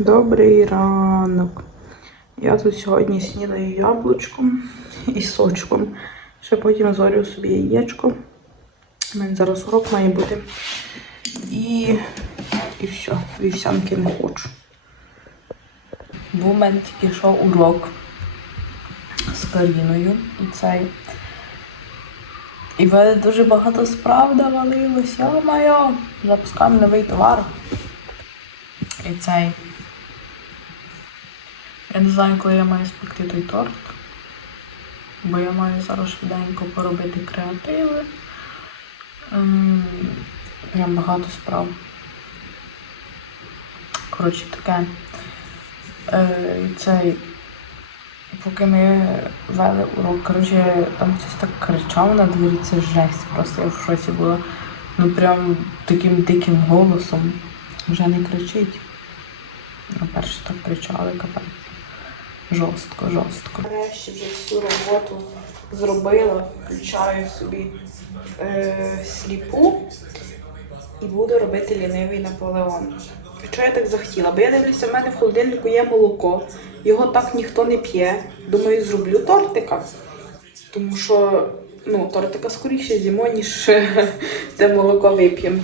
Добрий ранок. Я тут сьогодні снідаю яблучком і сочком. Ще потім зварю собі яєчко. У мене зараз урок має бути. І, і все, вівсянки не хочу. Був у мене тільки що урок з Каріною і цей. І в мене дуже багато справ навалилося. Йо-моє, запускаємо новий товар. І цей. Я не знаю, коли я маю спекти той торт. Бо я маю зараз швиденько поробити креативи. Ем, Прям багато справ. Коротше, таке. Е, цей. Поки ми вели урок, коротше, там хтось так кричав на двері, це жесть. Просто я в шоці була. Ну прям таким диким голосом. Вже не кричить. Ну, перше так кричали, капець. Жорстко, жорстко. Нарешті вже всю роботу зробила, включаю собі е, сліпу і буду робити лінивий Наполеон. Чого я так захотіла? Бо я дивлюся, в мене в холодильнику є молоко, його так ніхто не п'є. Думаю, зроблю тортика. Тому що ну, тортика скоріше з'їмо, ніж е, те молоко вип'ємо.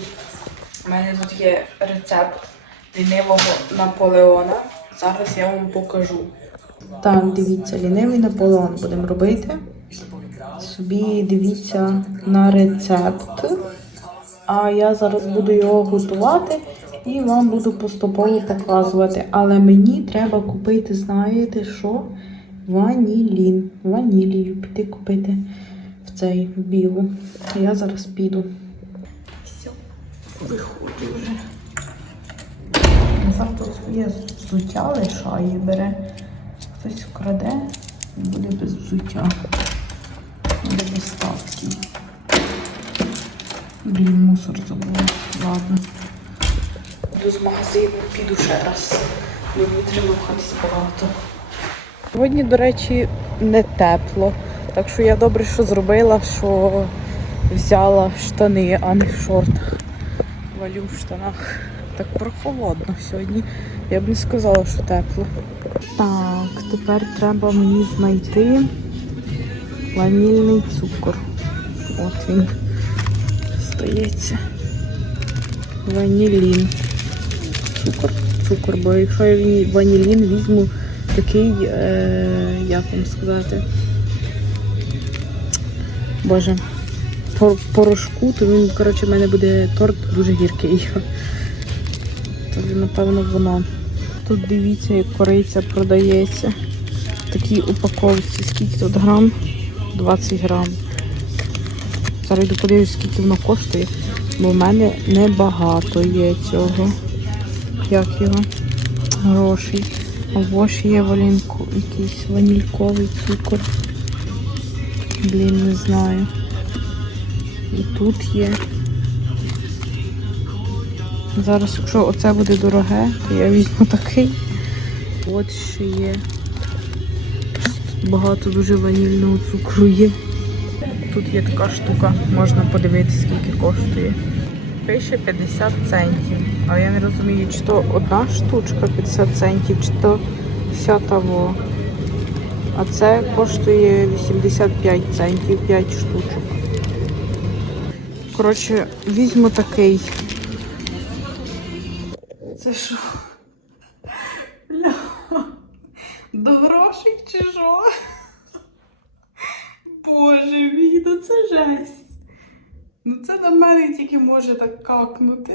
У мене тут є рецепт лінивого Наполеона. Зараз я вам покажу. Так, дивіться, лінивий Наполеон будемо робити. Собі дивіться на рецепт. А я зараз буду його готувати і вам буду поступово показувати. Але мені треба купити, знаєте що? Ванілін. Ванілію піти купити в цей в білу. Я зараз піду. Все, виходжу вже. Завтра своє взуття лишає, бере. Хтось вкраде буде без взуття. Буде без ставки. Блін, мусор забула. Ладно. Йду з магазину, піду ще раз. Мені треба рухатись багато. Сьогодні, до речі, не тепло. Так що я добре, що зробила, що взяла штани, а не в шортах. Валю в штанах. Так прохолодно сьогодні. Я б не сказала, що тепло. Так, тепер треба мені знайти ванільний цукор. От він стається. Ванілін. Цукор. Цукор, бо якщо я ванілін візьму такий, е, як вам сказати, боже, пор- порошку, то він, коротше, в мене буде торт дуже гіркий. То, напевно, воно. Тут дивіться, як кориця продається. В такій упаковці. Скільки тут грам? 20 грам. Зараз йду подивлюсь, скільки воно коштує, бо в мене небагато є цього. Як його? Грошей. Або ж є валінку, якийсь ванільковий цукор. Блін, не знаю. І тут є. Зараз, якщо оце буде дороге, то я візьму такий. От ще є. Багато дуже ванільного цукру є. Тут є така штука, можна подивитися, скільки коштує. Пише 50 центів. Але я не розумію, чи то одна штучка 50 центів, чи то вся того. А це коштує 85 центів 5 штучок. Коротше, візьму такий. Це що? Бля. До грошей чи що? Боже мій, ну це жесть. Ну це на мене тільки може так какнути.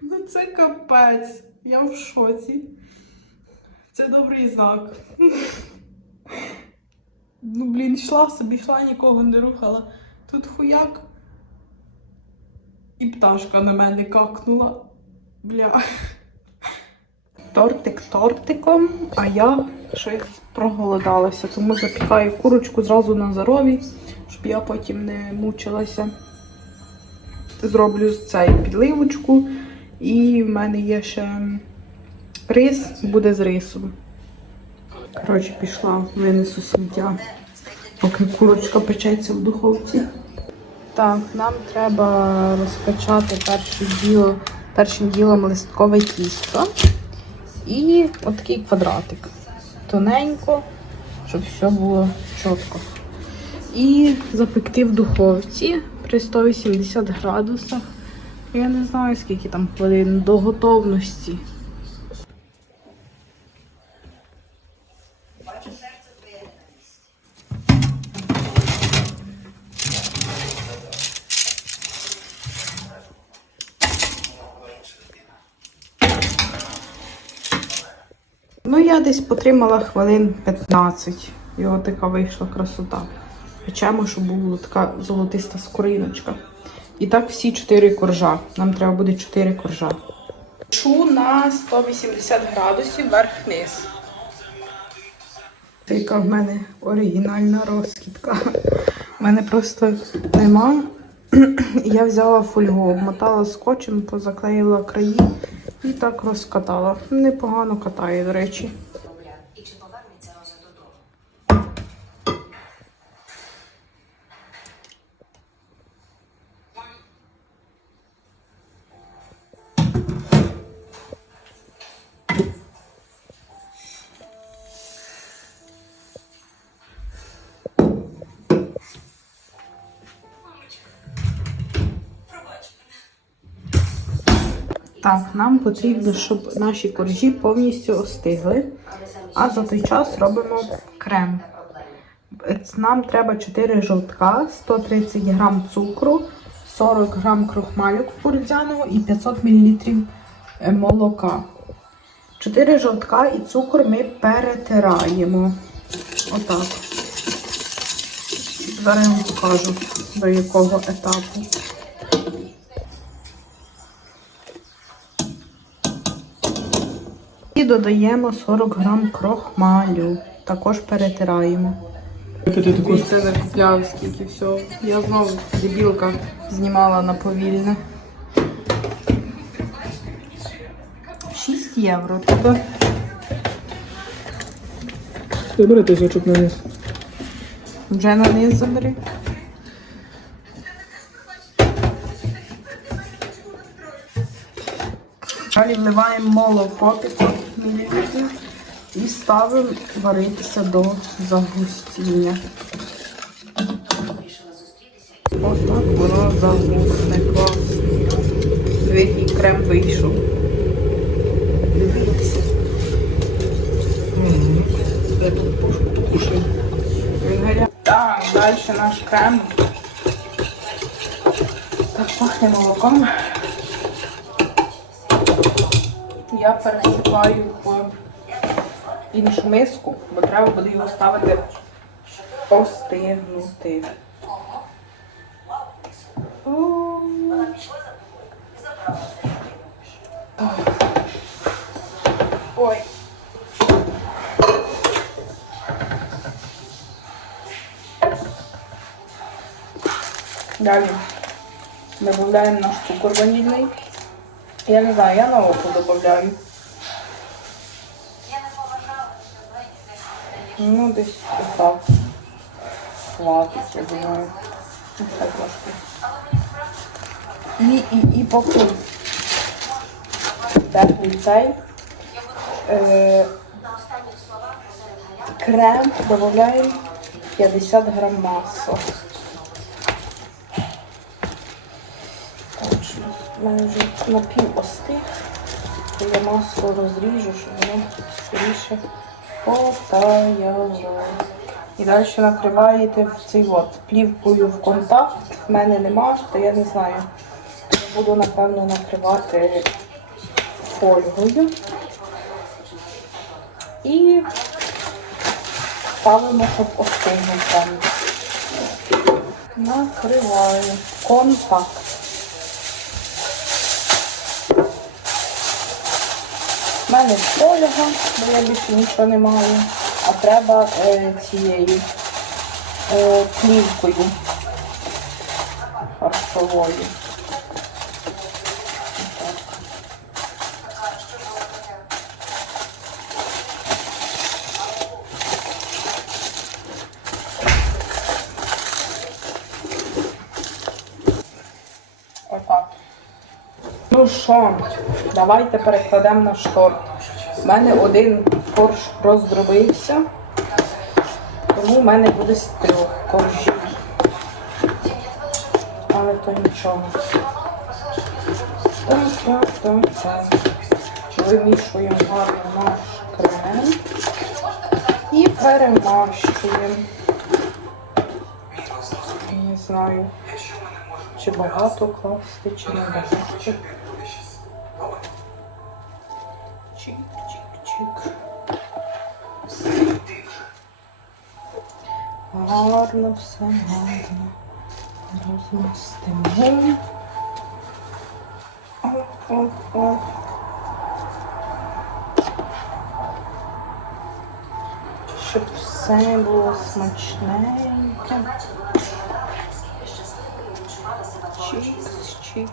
Ну це капець. Я в шоці. Це добрий знак. Ну, блін, йшла собі, йшла, нікого не рухала. Тут хуяк. І пташка на мене какнула. Бля. Тортик тортиком, а я щось проголодалася, тому запікаю курочку зразу на зарові, щоб я потім не мучилася. Зроблю цей підливочку. І в мене є ще рис, буде з рисом. Коротше, пішла, винесу сміття, поки курочка печеться в духовці. Так, нам треба розкачати перше діло першим ділом листкове тісто і отакий квадратик. Тоненько, щоб все було чітко. І запекти в духовці при 180 градусах. Я не знаю, скільки там хвилин до готовності. Десь потримала хвилин 15. І от така вийшла красота. Печемо, щоб була така золотиста скориночка. І так всі 4 коржа. Нам треба буде 4 коржа. Шу на 180 градусів вверх-вниз. Це яка в мене оригінальна розкидка. У мене просто нема. Я взяла фольгу, обмотала скотчем, позаклеїла краї і так розкатала. Непогано катає, до речі. Так, нам потрібно, щоб наші коржі повністю остигли. А за той час робимо крем. Нам треба 4 жовтка, 130 грам цукру, 40 грам крохмалю кукурудзяного і 500 мл молока. 4 жовтка і цукор ми перетираємо. Отак. Зараз я вам покажу, до якого етапу. І додаємо 40 грам крохмалю. Також перетираємо. Це накупляв скільки всього. Я знову дебілка знімала на повільне. 6 євро. Тобто Ти бери той звичок на низ. вже на низ забери. Далі вливаємо молоко 500 мл і ставимо варитися до загустіння. Отак воно загусне класно. Який крем вийшов. Дивіться. Я тут покушаю. Так, далі наш крем. Так пахне молоком. Я пересипаю в іншу миску, бо треба буде його ставити остигнути. Ой. Далі додаємо наш цукор ванільний. Я не знаю, я на око додаю. Ну, десь отак. Хватить, я думаю. Ще трошки. І, і, і поки теплий цей е, крем додаємо 50 грам масла. В мене вже напів остиг. То я масло розріжу, щоб воно скоріше потаяло. І далі накриваєте в цей от плівкою в контакт. В мене нема, то я не знаю. Буду, напевно, накривати фольгою. І ставимо, щоб остигнув там. Накриваю. Контакт. Мене фольга, бо я більше нічого не маю. А треба е, цією е, плівкою харчовою. Ну що, давайте перекладемо на шторт. У мене один корж роздробився, тому в мене буде з трьох коржів. Але то нічого. Так, так, так, так. Вимішуємо гарно наш крем і перемащуємо. Не знаю, чи багато класти, чи не багато. Гарно все гарно. Розмістимо. Оп-оп-оп. Щоб все було смачненьке. Бачила, і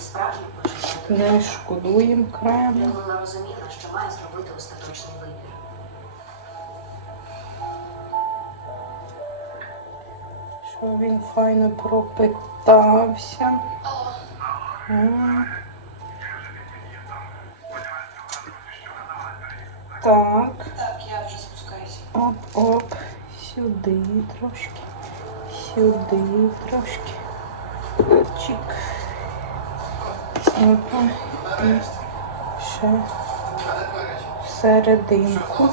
справжнім почуттям. Не шкодуємо крему. Людмила розуміла, що має зробити остаточний вибір. Що він файно пропитався. Так. Так, я вже спускаюся. Оп-оп. Сюди трошки. Сюди трошки. Чик. Опа. І ще всерединку.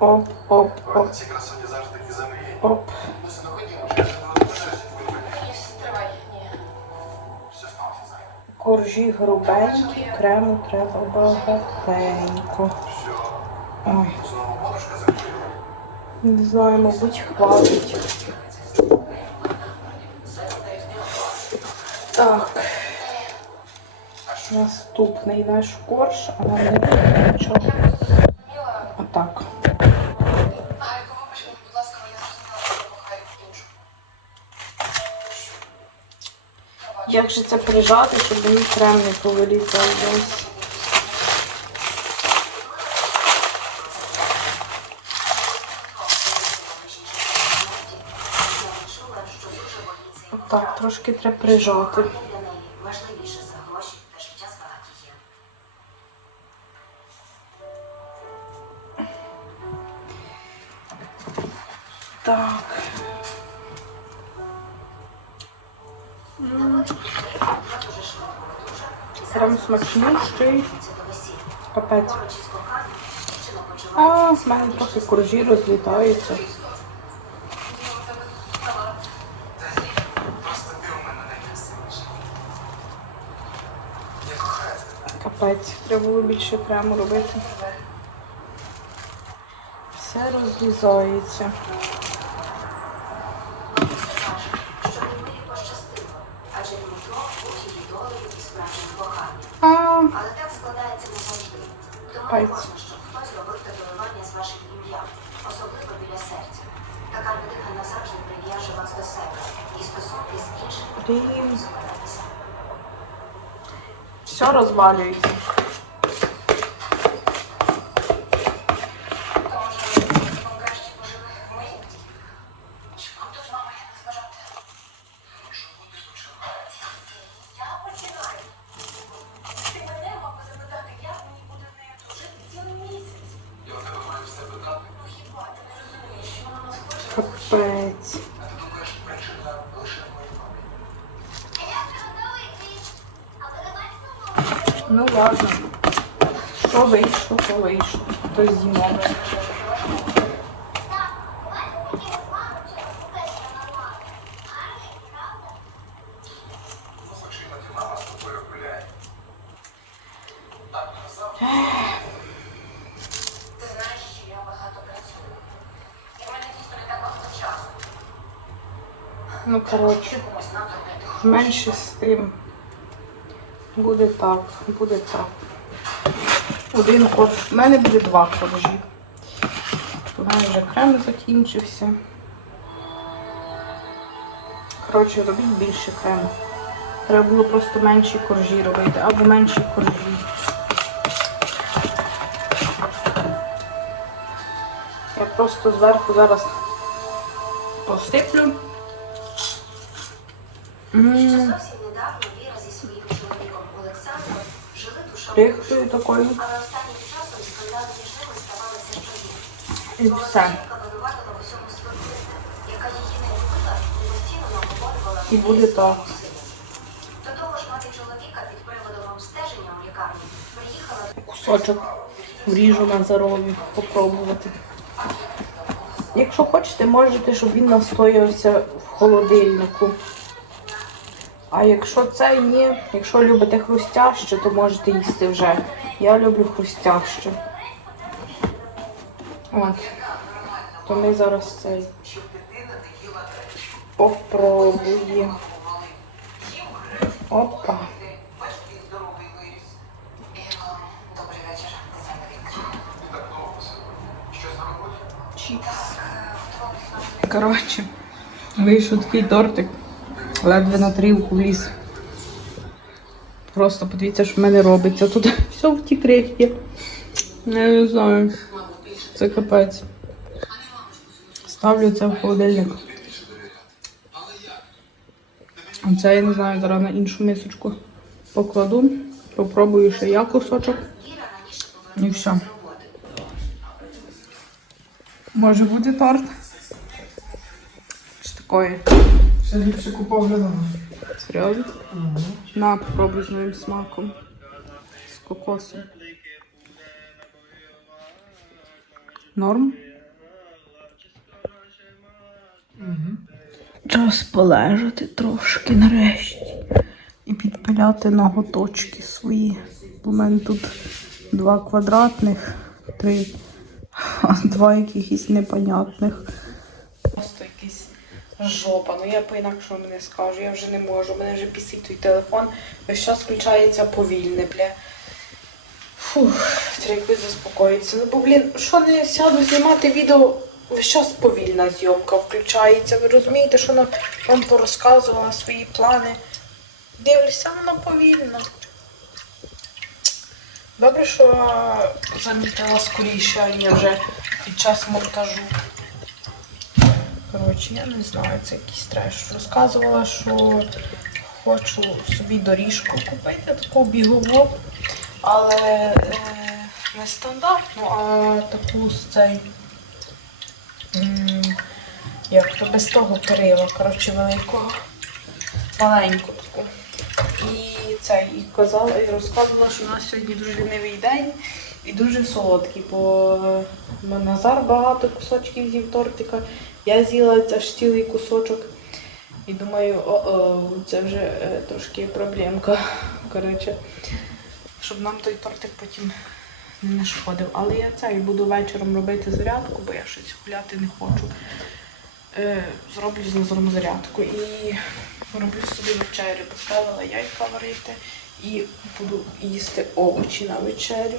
Оп, оп, оп, оп. Коржі грубенькі, крему треба багатенько. Ой? Не знаю, мабуть, хватить. Так. Наступний наш корж, а нам не буде нічого. Отак. Як же це прижати, щоб мені крем не повилітав десь? Трошки треба прижати. Важливіше за гроші та життя. Так. М. Крем смачнющий. Це до весілля. Капець. А, в мене трохи коржі розлітаються. Просто ти у мене найкрасивіша. Я кохаю тебе. Капець, треба було більше крему робити. Все. А, Але так складається не завжди. Хтось робив татуювання з вашим ім'ям, особливо біля серця. Така людина назавжди прив'яже вас до себе і стосунки з. Все розвалюється. І в мене дійсно не так багато часу. Ну, коротше, менше з тим. Буде так, буде так. Один корж. У мене буде два коржі. У мене вже крем закінчився. Коротше, робіть більше крему. Треба було просто менші коржі робити, або менші коржі. Я просто зверху зараз посиплю М, не любила і постійно І буде так. До того ж, мати чоловіка під приводом обстеження у лікарні приїхала Кусочок вріжу на здоров'я, попробувати. Якщо хочете, можете, щоб він настоявся в холодильнику. А якщо це ні, якщо любите хрустяще, то можете їсти вже. Я люблю хрустяще. От. То ми зараз цей попробуємо. Опа. Чіпс. Коротше, вийшов такий тортик. Ледве на тарілку вліз. Просто подивіться, що в мене робиться. Тут все в ті крихті. Я не знаю. Це капець. Ставлю це в холодильник. Це я не знаю, зараз на іншу мисочку покладу. Попробую ще я кусочок. І все. Може бути торт? Що такое? Ще ліпше купав вина. Серйозно? На, попробуй з новим смаком. З кокосом. Норм? Час полежати трошки нарешті. І підпиляти ноготочки свої. У мене тут два квадратних, три, а два якихось непонятних. Жопа. Ну я по-інакшому не скажу, я вже не можу. Мене вже пісить той телефон. Весь час включається повільне, бля. Фух, треба якось заспокоїтися. Ну, бо, блін, що не сяду знімати відео, весь час повільна зйомка включається. Ви розумієте, що вона вам порозказувала свої плани. Дивлюся, вона повільно. Добре, що замітила скоріше, а не вже під час монтажу. Коротше, я не знаю, це якийсь треш. Розказувала, що хочу собі доріжку купити, таку бігову, але е, не стандартну, а таку з цей. Як то без того перила, коротше, великого, маленьку таку. І це, і казала, і розказувала, що у нас сьогодні дуже лінивий день і дуже солодкий, бо е, Назар багато кусочків з'їв тортика. Я з'їла аж цілий кусочок. І думаю, о-о, це вже е, трошки проблемка. Коротше, щоб нам той тортик потім не нашкодив. Але я це і буду вечором робити зарядку, бо я щось гуляти не хочу. Е, зроблю з зарядку і роблю собі вечерю. Поставила яйка варити і буду їсти овочі на вечерю.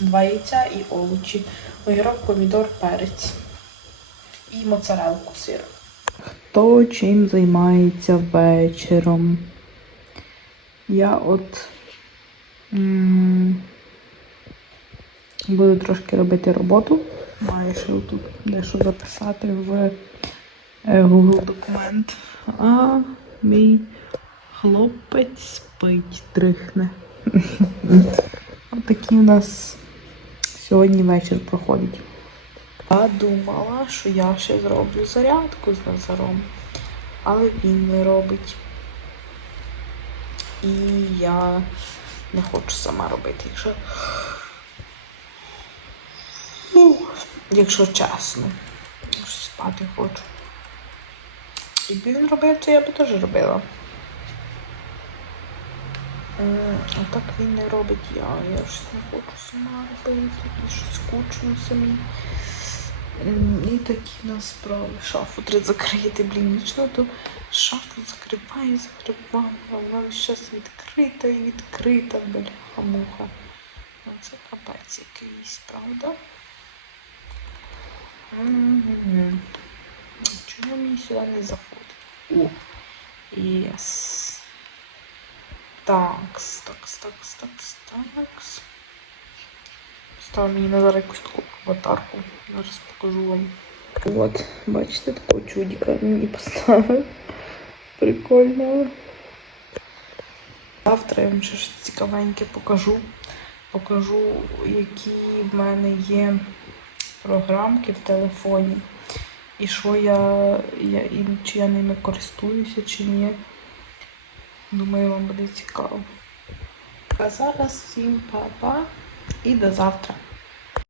Два яйця і овочі. Огірок, помідор, перець і моцарелку сир. Хто чим займається вечором? Я от м, буду трошки робити роботу. Маю ще тут дещо записати в е, Google документ. А мій хлопець спить, трихне. Отакий у нас сьогодні вечір проходить. Я думала, що я ще зроблю зарядку з Назаром, але він не робить. І я не хочу сама робити, якщо. Ну, якщо чесно. Спати хочу. Якби він робив, то я би теж робила. А так він не робить я. Я ж не хочу сама робити, і щось скучно самі. І такі нас справи. Шафу треба закрити, блін, нічно, то шафу закриваю, закриваю, вона зараз відкрита і відкрита, бляха муха. Ну це капець якийсь, правда? Чому мені сюди не заходить? О, єс. Такс, такс, такс, такс, такс. Став мені на зараз якусь таку аватарку. Зараз покажу вам. От, бачите, такого чудика мені поставив. Прикольно. Завтра я вам ще щось цікавеньке покажу. Покажу, які в мене є програмки в телефоні. І що я, я і чи я ними користуюся, чи ні. Думаю, вам буде цікаво. А зараз всім па-па і до завтра.